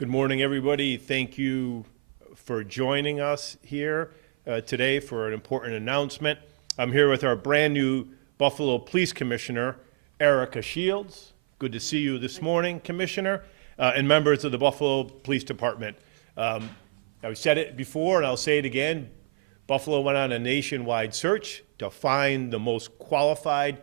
Good morning, everybody. Thank you for joining us here today for an important announcement. I'm here with our brand new Buffalo Police Commissioner, Erika Shields. Good to see you this morning, Commissioner, and members of the Buffalo Police Department. I've said it before and I'll say it again. Buffalo went on a nationwide search to find the most qualified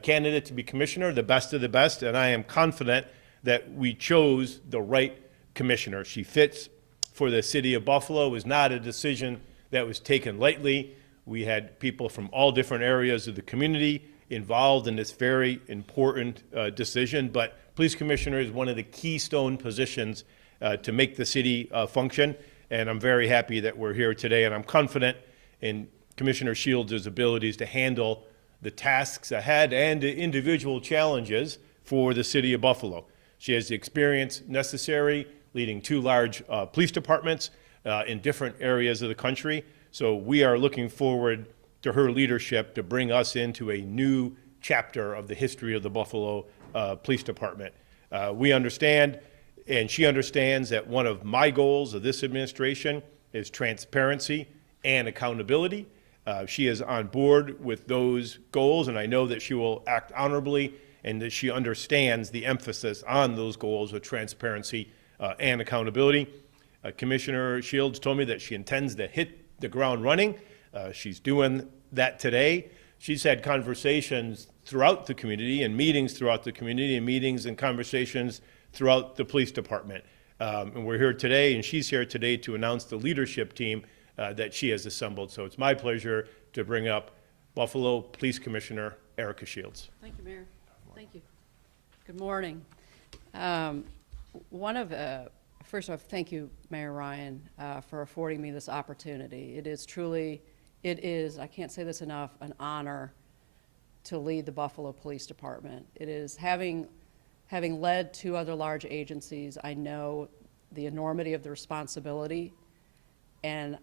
candidate to be commissioner, the best of the best, and I am confident that we chose the right commissioner. She fits for the city of Buffalo. It was not a decision that was taken lightly. We had people from all different areas of the community involved in this very important decision, but police commissioner is one of the keystone positions to make the city function, and I'm very happy that we're here today, and I'm confident in Commissioner Shields' abilities to handle the tasks ahead and the individual challenges for the city of Buffalo. She has the experience necessary leading two large police departments in different areas of the country. So we are looking forward to her leadership to bring us into a new chapter of the history of the Buffalo Police Department. We understand, and she understands, that one of my goals of this administration is transparency and accountability. She is on board with those goals, and I know that she will act honorably and that she understands the emphasis on those goals of transparency and accountability. Commissioner Shields told me that she intends to hit the ground running. She's doing that today. She's had conversations throughout the community and meetings throughout the community and meetings and conversations throughout the police department. And we're here today, and she's here today to announce the leadership team that she has assembled. So it's my pleasure to bring up Buffalo Police Commissioner Erika Shields. Thank you, Mayor. Thank you. Good morning. First off, thank you, Mayor Ryan, for affording me this opportunity. It is, I can't say this enough, an honor to lead the Buffalo Police Department. It is, having led two other large agencies, I know the enormity of the responsibility, and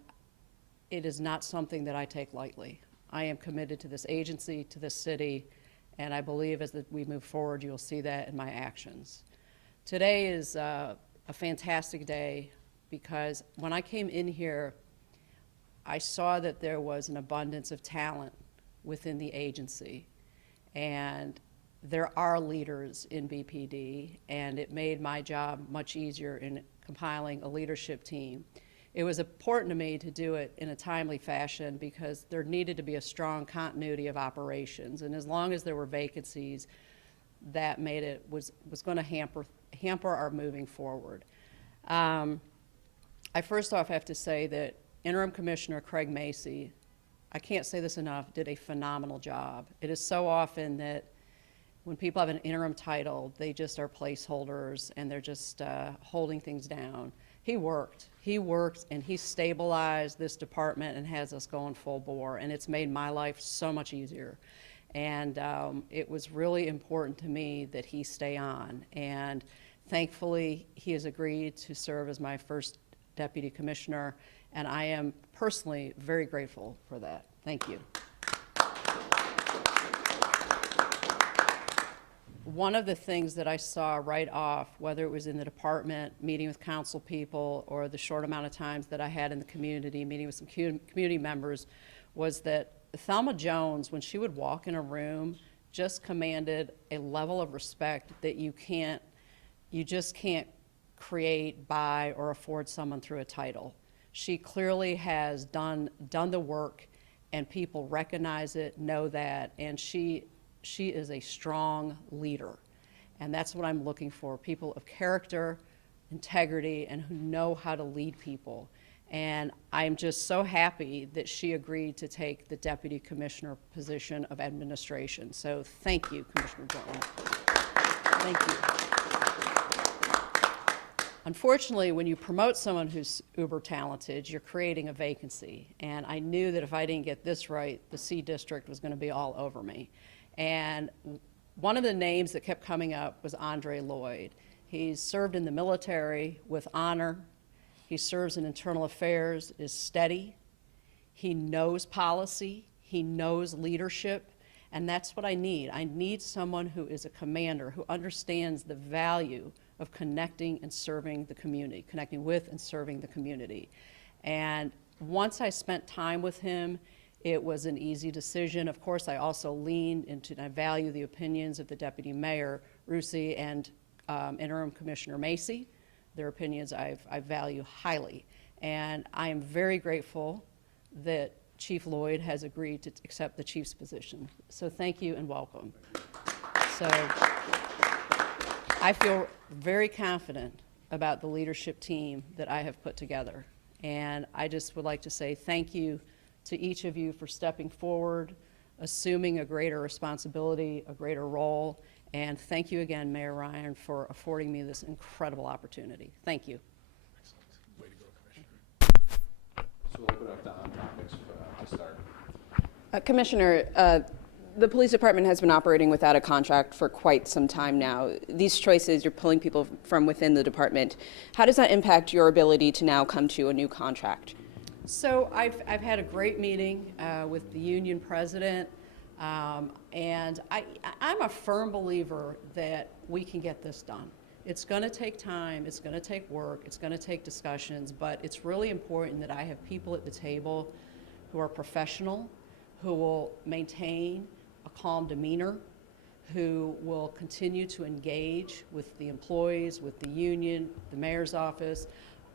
it is not something that I take lightly. I am committed to this agency, to this city, and I believe as we move forward, you'll see that in my actions. Today is a fantastic day because when I came in here, I saw that there was an abundance of talent within the agency, and there are leaders in BPD, and it made my job much easier in compiling a leadership team. It was important to me to do it in a timely fashion because there needed to be a strong continuity of operations, and as long as there were vacancies, that made it was going to hamper our moving forward. I first off have to say that Interim Commissioner Craig Macy, I can't say this enough, did a phenomenal job. It is so often that when people have an interim title, they just are placeholders and they're just holding things down. He worked, and he stabilized this department and has us going full bore, and it's made my life so much easier. And it was really important to me that he stay on, and thankfully he has agreed to serve as my first deputy commissioner, and I am personally very grateful for that. Thank you. One of the things that I saw right off, whether it was in the department, meeting with council people, or the short amount of times that I had in the community, meeting with some community members, was that Thelma Jones, when she would walk in a room, just commanded a level of respect that you just can't create, buy, or afford someone through a title. She clearly has done the work, and people recognize it, know that, and she is a strong leader. And that's what I'm looking for, people of character, integrity, and who know how to lead people. And I'm just so happy that she agreed to take the Deputy Commissioner position of administration. So thank you, Commissioner Jones. Thank you. Unfortunately, when you promote someone who's uber talented, you're creating a vacancy. And I knew that if I didn't get this right, the C District was going to be all over me. And one of the names that kept coming up was Andre Lloyd. He's served in the military with honor. He serves in internal affairs, is steady. He knows policy. He knows leadership. And that's what I need. I need someone who is a commander, who understands the value of connecting and serving the community, connecting with and serving the community. And once I spent time with him, it was an easy decision. Of course, I also leaned into, and I value the opinions of the Deputy Mayor Rusi and Interim Commissioner Macy. Their opinions I value highly. And I am very grateful that Chief Lloyd has agreed to accept the chief's position. So thank you and welcome. So I feel very confident about the leadership team that I have put together. And I just would like to say thank you to each of you for stepping forward, assuming a greater responsibility, a greater role, and thank you again, Mayor Ryan, for affording me this incredible opportunity. Thank you. Excellent. Way to go, Commissioner. So we'll open up the hot topics to start. Commissioner, the police department has been operating without a contract for quite some time now. These choices, you're pulling people from within the department. How does that impact your ability to now come to a new contract? So I've had a great meeting with the union president, and I'm a firm believer that we can get this done. It's going to take time, it's going to take work, it's going to take discussions, but it's really important that I have people at the table who are professional, who will maintain a calm demeanor, who will continue to engage with the employees, with the union, the mayor's office.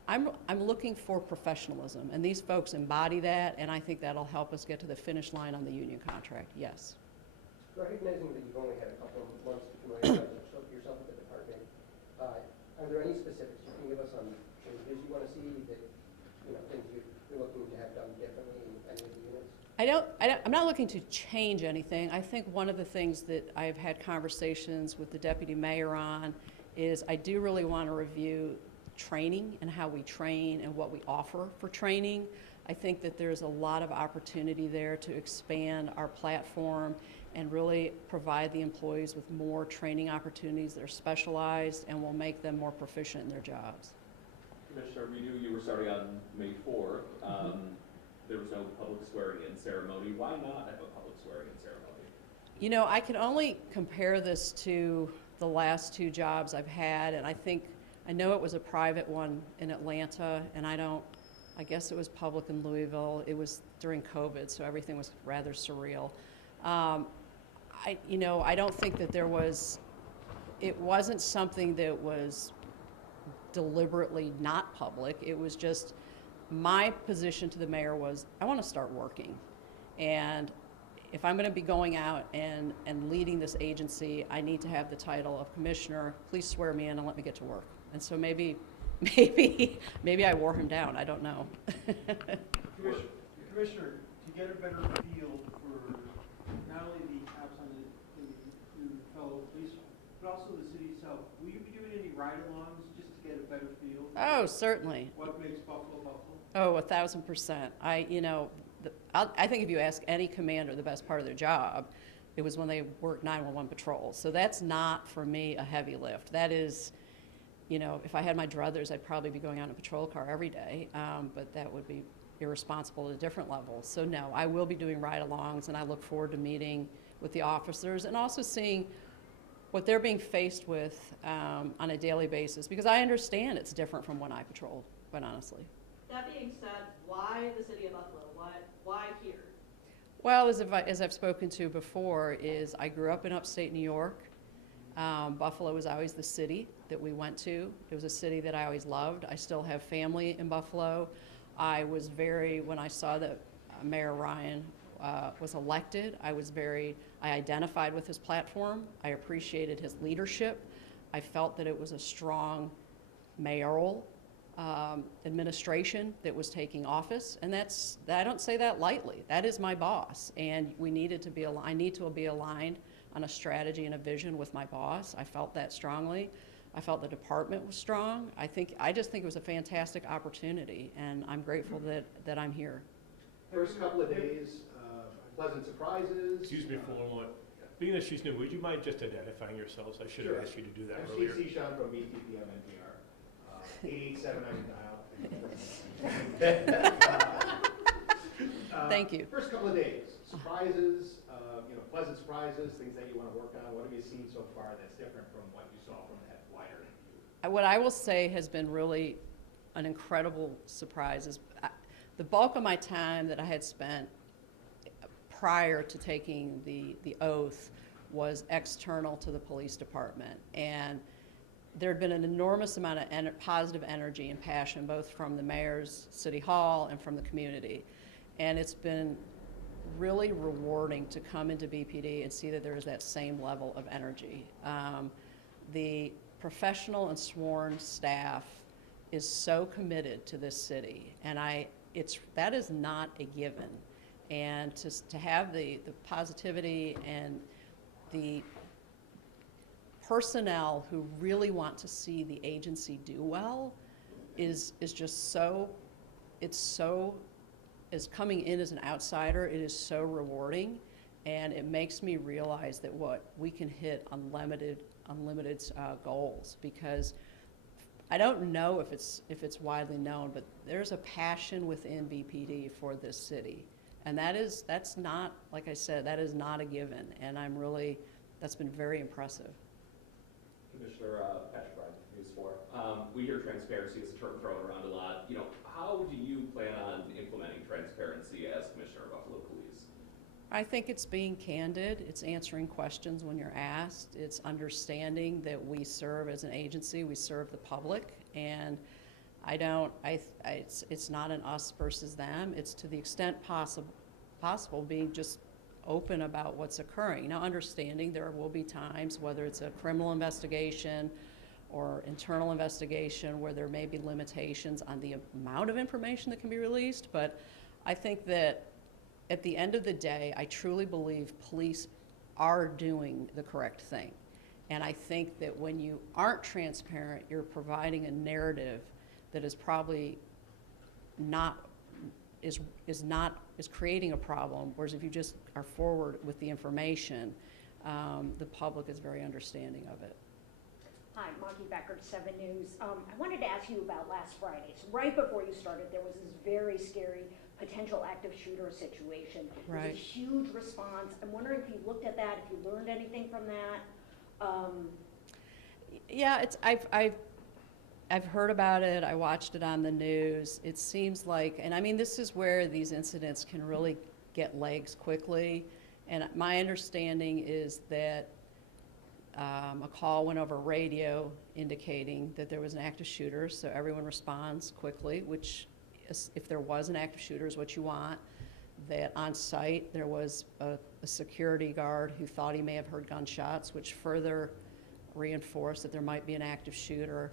I'm looking for professionalism, and these folks embody that, and I think that'll help us get to the finish line on the union contract, yes. Recognizing that you've only had a couple of months to familiarize yourself with the department, are there any specifics you can give us on changes you want to see that, things you're looking to have done differently in any of the units? I'm not looking to change anything. I think one of the things that I've had conversations with the deputy mayor on is I do really want to review training and how we train and what we offer for training. I think that there's a lot of opportunity there to expand our platform and really provide the employees with more training opportunities that are specialized and will make them more proficient in their jobs. Commissioner, we knew you were starting on May 4th. There was no public swearing-in ceremony. Why not have a public swearing-in ceremony? I can only compare this to the last two jobs I've had, and I know it was a private one in Atlanta, and I guess it was public in Louisville. It was during COVID, so everything was rather surreal. I don't think that it wasn't something that was deliberately not public. It was just, my position to the mayor was, I want to start working. And if I'm going to be going out and leading this agency, I need to have the title of commissioner. Please swear me in and let me get to work. And so maybe I wore him down. I don't know. Commissioner, to get a better feel for not only the outcomes of the fellow police, but also the city itself, will you be doing any ride-alongs just to get a better feel? Oh, certainly. What makes Buffalo Buffalo? Oh, 1,000%. I think if you ask any commander the best part of their job, it was when they worked 911 patrols. So that's not, for me, a heavy lift. That is, if I had my druthers, I'd probably be going out in a patrol car every day, but that would be irresponsible at a different level. So no, I will be doing ride-alongs, and I look forward to meeting with the officers and also seeing what they're being faced with on a daily basis, because I understand it's different from when I patrolled, quite honestly. That being said, why the city of Buffalo? Why here? Well, as I've spoken to before, is I grew up in upstate New York. Buffalo was always the city that we went to. It was a city that I always loved. I still have family in Buffalo. When I saw that Mayor Ryan was elected, I identified with his platform. I appreciated his leadership. I felt that it was a strong mayoral administration that was taking office, and I don't say that lightly. That is my boss, and I need to be aligned on a strategy and a vision with my boss. I felt that strongly. I felt the department was strong. I just think it was a fantastic opportunity, and I'm grateful that I'm here. First couple of days, pleasant surprises. Excuse me for one moment. Being that she's new, would you mind just identifying yourselves? I should have asked you to do that earlier. MC Sean from BTPM NPR. 887 dial. Thank you. First couple of days, surprises, pleasant surprises, things that you want to work on. What have you seen so far that's different from what you saw from that flyer? what I will say has been really an incredible surprise is the bulk of my time that I had spent prior to taking the oath was external to the police department. And there had been an enormous amount of positive energy and passion, both from the mayor's city hall and from the community. And it's been really rewarding to come into BPD and see that there's that same level of energy. The professional and sworn staff is so committed to this city, and that is not a given. And to have the positivity and the personnel who really want to see the agency do well is just so, as coming in as an outsider, it is so rewarding, and it makes me realize that we can hit unlimited goals, because I don't know if it's widely known, but there's a passion within BPD for this city. And that's not, like I said, that is not a given, and that's been very impressive. Commissioner Patrick Bryan, News 4. We hear transparency as a term thrown around a lot. How do you plan on implementing transparency as Commissioner of Buffalo Police? I think it's being candid, it's answering questions when you're asked, it's understanding that we serve as an agency, we serve the public, and it's not an us versus them. It's to the extent possible being just open about what's occurring. Now, understanding there will be times, whether it's a criminal investigation or internal investigation, where there may be limitations on the amount of information that can be released. But I think that at the end of the day, I truly believe police are doing the correct thing. And I think that when you aren't transparent, you're providing a narrative that is probably is creating a problem, whereas if you just are forward with the information, the public is very understanding of it. Hi, Monty Becker, 7 News. I wanted to ask you about last Friday. So right before you started, there was this very scary potential active shooter situation. There was Right. a huge response. I'm wondering if you looked at that, if you learned anything from that. Yeah, I've heard about it. I watched it on the news. It seems like, and I mean, this is where these incidents can really get legs quickly. And my understanding is that a call went over radio indicating that there was an active shooter, so everyone responds quickly, which if there was an active shooter is what you want. That on site there was a security guard who thought he may have heard gunshots, which further reinforced that there might be an active shooter.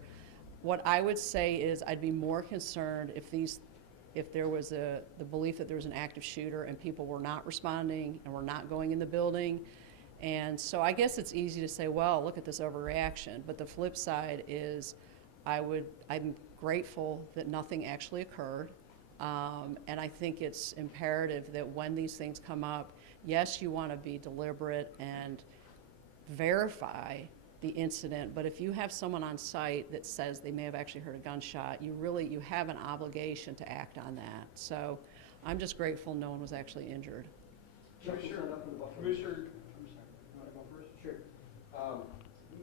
What I would say is I'd be more concerned if there was the belief that there was an active shooter and people were not responding and were not going in the building. And so I guess it's easy to say, well, look at this overreaction. But the flip side is I'm grateful that nothing actually occurred. And I think it's imperative that when these things come up, yes, you want to be deliberate and verify the incident, but if you have someone on site that says they may have actually heard a gunshot, you have an obligation to act on that. So I'm just grateful no one was actually injured. Commissioner, I'm sorry, you want to go first? Sure.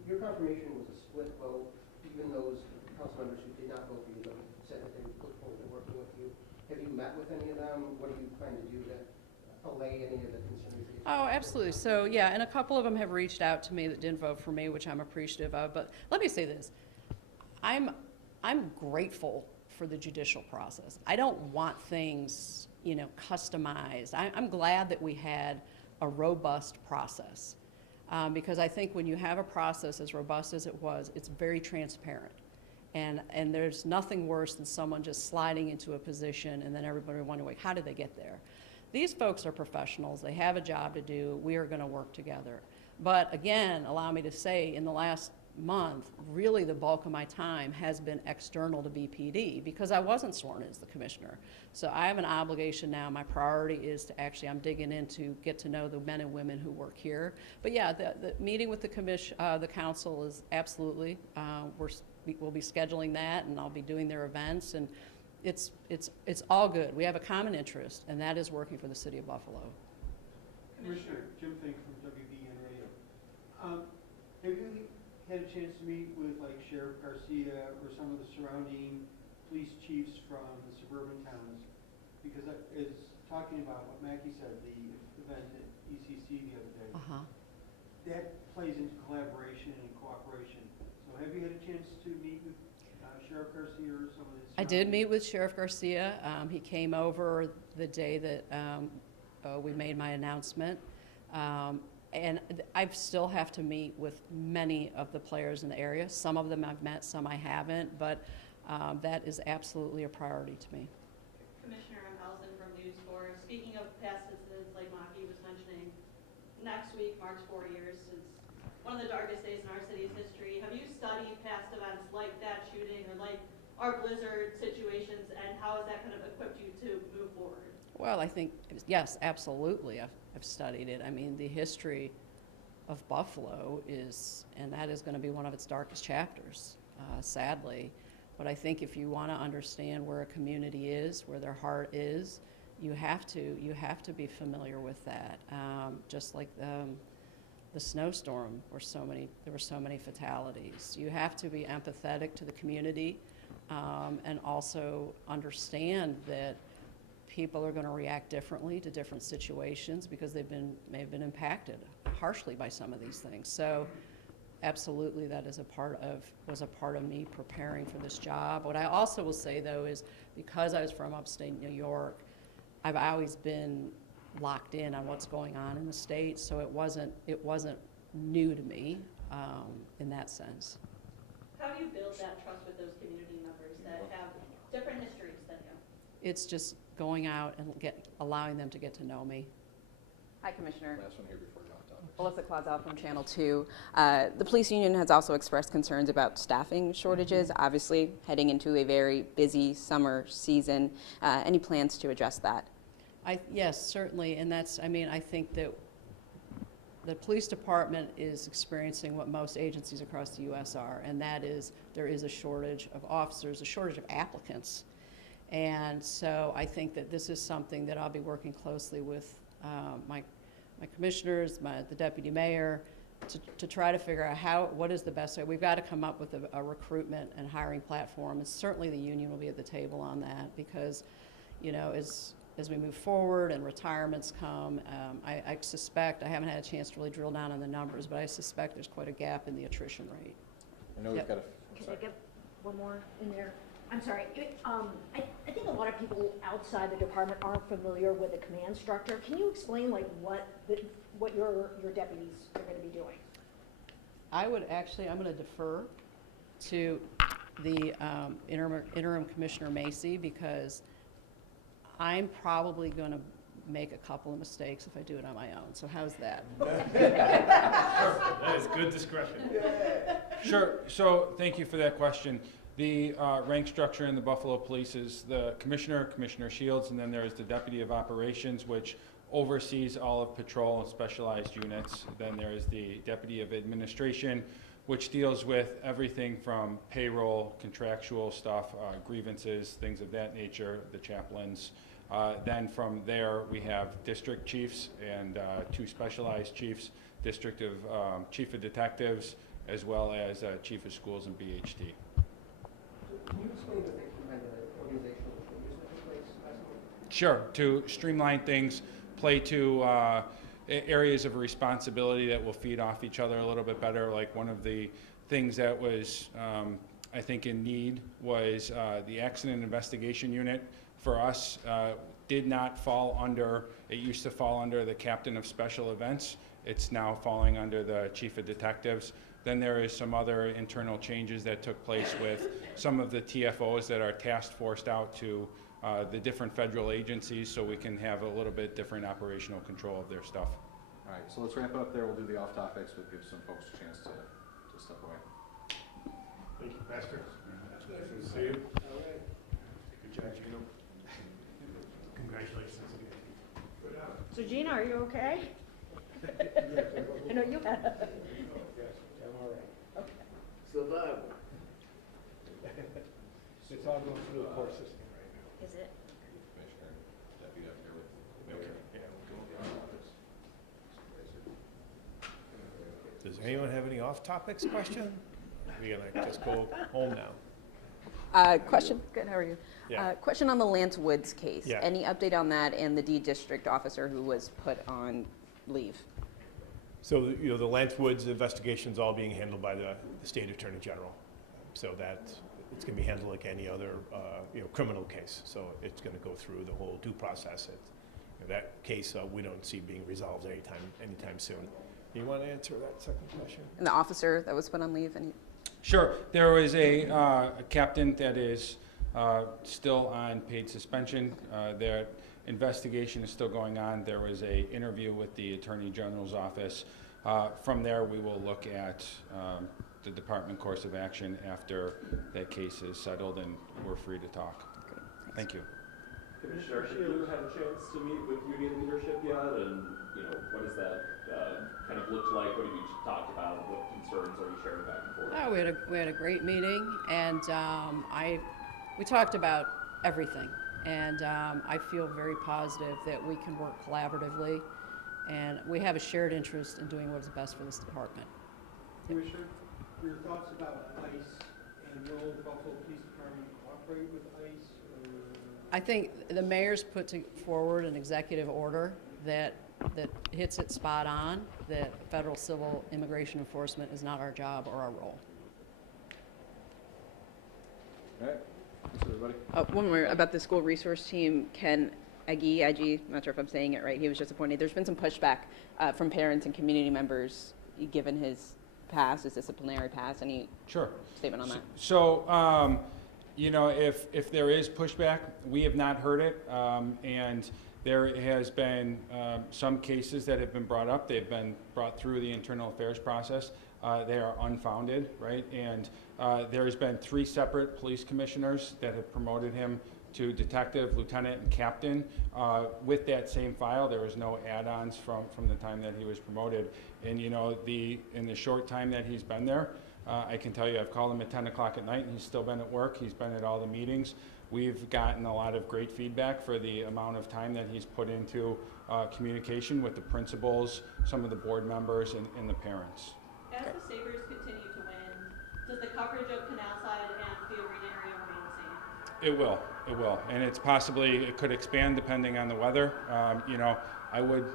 Your confirmation was a split vote. Even those council members who did not vote for you said that they look forward to working with you. Have you met with any of them? What do you plan to do to allay any of the concerns? Oh, absolutely. So, yeah, and a couple of them have reached out to me that didn't vote for me, which I'm appreciative of. But let me say this. I'm grateful for the judicial process. I don't want things, customized. I'm glad that we had a robust process because I think when you have a process as robust as it was, it's very transparent. And there's nothing worse than someone just sliding into a position and then everybody wondering, how did they get there? These folks are professionals. They have a job to do. We are going to work together. But again, allow me to say, in the last month, really the bulk of my time has been external to BPD because I wasn't sworn as the commissioner. So I have an obligation now. My priority is to I'm digging in to get to know the men and women who work here. But yeah, the meeting with the council is absolutely, we'll be scheduling that, and I'll be doing their events, and it's all good. We have a common interest, and that is working for the city of Buffalo. Commissioner Jim Fink from WGRZ-TV Radio. Have you had a chance to meet with like Sheriff Garcia or some of the surrounding police chiefs from the suburban towns? Because it's talking about what Mackie said, the event at ECC the other day. Uh-huh. That plays into collaboration and cooperation. So have you had a chance to meet with Sheriff Garcia or some of the? I did meet with Sheriff Garcia. He came over the day that we made my announcement. And I still have to meet with many of the players in the area. Some of them I've met, some I haven't, but that is absolutely a priority to me. Commissioner Elson from News 4. Speaking of past incidents, like Maki was mentioning, next week marks 4 years since one of the darkest days in our city's history. Have you studied past events like that shooting or like our blizzard situations, and how has that kind of equipped you to move forward? Well, I think, yes, absolutely. I've studied it. I mean, the history of Buffalo is, and that is going to be one of its darkest chapters, sadly. But I think if you want to understand where a community is, where their heart is, you have to be familiar with that. Just like the snowstorm, where there were so many fatalities. You have to be empathetic to the community, and also understand that people are going to react differently to different situations because may have been impacted harshly by some of these things. So absolutely, that was a part of me preparing for this job. What I also will say, though, is because I was from upstate New York, I've always been locked in on what's going on in the state, so it wasn't new to me in that sense. How do you build that trust with those community members that have different histories than you? It's just going out and allowing them to get to know me. Hi, Commissioner. Last one here before you off topics. Melissa Clausel from Channel 2. The police union has also expressed concerns about staffing shortages, obviously heading into a very busy summer season. Any plans to address that? Yes, certainly, and I think that the police department is experiencing what most agencies across the U.S. are, and that is there is a shortage of officers, a shortage of applicants. And so I think that this is something that I'll be working closely with my commissioners, the deputy mayor, to try to figure out what is the best way. We've got to come up with a recruitment and hiring platform, and certainly the union will be at the table on that because, as we move forward and retirements come, I suspect, I haven't had a chance to really drill down on the numbers, but I suspect there's quite a gap in the attrition rate. I know we've Yep. got Can I get one more in there? I'm sorry. I think a lot of people outside the department aren't familiar with the command structure. Can you explain like what your deputies are going to be doing? I'm going to defer to the interim Commissioner Macy because I'm probably going to make a couple of mistakes if I do it on my own. So how's that? That is good discretion. Sure. So thank you for that question. The rank structure in the Buffalo Police is the Commissioner, Commissioner Shields, and then there is the Deputy of Operations, which oversees all of patrol and specialized units. Then there is the Deputy of Administration, which deals with everything from payroll, contractual stuff, grievances, things of that nature, the chaplains. Then from there, we have district chiefs and 2 specialized chiefs, Chief of Detectives, as well as Chief of Schools and BHT. Can you explain the kind of organizational changes that took place last month? Sure, to streamline things, play to areas of responsibility that will feed off each other a little bit better. Like one of the things that was, I think, in need was the accident investigation unit for us did not fall under, it used to fall under the captain of special events. It's now falling under the chief of detectives. Then there is some other internal changes that took place with some of the TFOs that are task forced out to the different federal agencies so we can have a little bit different operational control of their stuff. All right, so let's wrap it up there. We'll do the off topics, but give some folks a chance to step away. Thank you, Pastor. See you. All right. Good job, Gino. Congratulations again. So Gina, are you okay? I know you have. Yes, I'm all right. Okay. Survival. It's all going through the court system right now. Is it? Commissioner, Deputy up here with Okay. Mayor. Yeah, we'll go. Off topics. Does Does anyone have any off-topics question? We're gonna just go home now. Question, good, how are you? Yeah. Question on the Lance Woods case. Yeah. Any update on that and the D district officer who was put on leave? So, you know, the Lance Woods investigation's all being handled by the state attorney general. So that, it's gonna be handled like any other, you know, criminal case. So it's gonna go through the whole due process. You know, that case, we don't see being resolved anytime soon. You wanna answer that second question? And the officer that was put on leave, any? Sure. There was a captain that is still on paid suspension. Their investigation is still going on. There was a interview with the Attorney General's office. From there, we will look at the department course of action after that case is settled and we're free to talk. Thank you. Commissioner, have you had a chance to meet with union leadership yet? And, you know, what does that kind of look like? What have you talked about? What concerns are you sharing back and forth? Oh, we had a great meeting, and we talked about everything. And I feel very positive that we can work collaboratively, and we have a shared interest in doing what is best for this department. Commissioner, your thoughts about ICE, and will the Buffalo Police Department cooperate with ICE? I think the mayor's put forward an executive order that hits it spot on, that federal civil immigration enforcement is not our job or our role. All right, thanks, everybody. One more about the school resource team. Ken Agi, I'm not sure if I'm saying it right, he was just appointed. There's been some pushback from parents and community members given his past, his disciplinary past. Any Sure. statement on that? So, you know, if there is pushback, we have not heard it, and there has been some cases that have been brought up. They've been brought through the internal affairs process. They are unfounded, right? And there's been 3 separate police commissioners that have promoted him to detective, lieutenant, and captain. With that same file, there was no add-ons from the time that he was promoted. And you know, in the short time that he's been there, I can tell you, I've called him at 10 o'clock at night, and he's still been at work. He's been at all the meetings. We've gotten a lot of great feedback for the amount of time that he's put into communication with the principals, some of the board members, and the parents. As the Sabres continue to win, does the coverage of Canal Side and the arena area remain the same? It will, and it could expand depending on the weather. You know, I would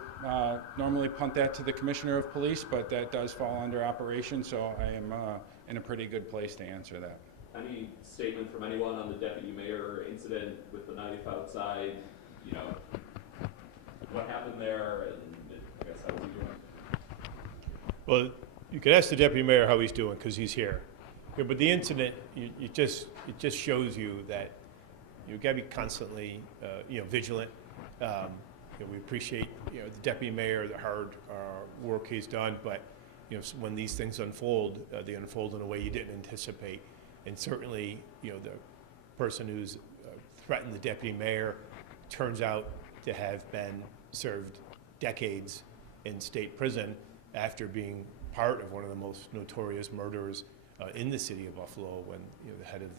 normally punt that to the Commissioner of Police, but that does fall under operations, so I am in a pretty good place to answer that. Any statement from anyone on the deputy mayor incident with the knife outside? You know, what happened there, and I guess how was he doing? Well, you could ask the deputy mayor how he's doing, because he's here. Yeah, but the incident, it just shows you that you've got to be constantly, you know, vigilant. You know, we appreciate, you know, the deputy mayor, the hard work he's done, but you know, when these things unfold, they unfold in a way you didn't anticipate. And certainly, you know, the person who's threatened the deputy mayor turns out to have been served decades in state prison after being part of one of the most notorious murders in the city of Buffalo, when you know, the head of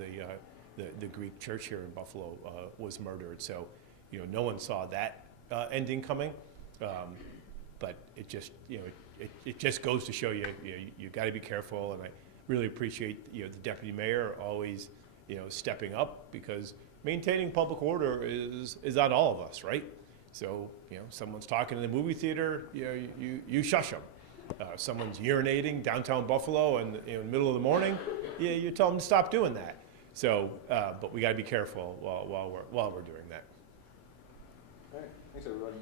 the Greek church here in Buffalo was murdered. So, you know, no one saw that ending coming, but it just, you know, it just goes to show you, you got to be careful. And I really appreciate, you know, the deputy mayor always, you know, stepping up, because maintaining public order is on all of us, right? So, you know, someone's talking in the movie theater, you know, you shush them. Someone's urinating downtown Buffalo and in the middle of the morning, you tell them to stop doing that. So, but we got to be careful while we're doing that. All right, thanks, everybody.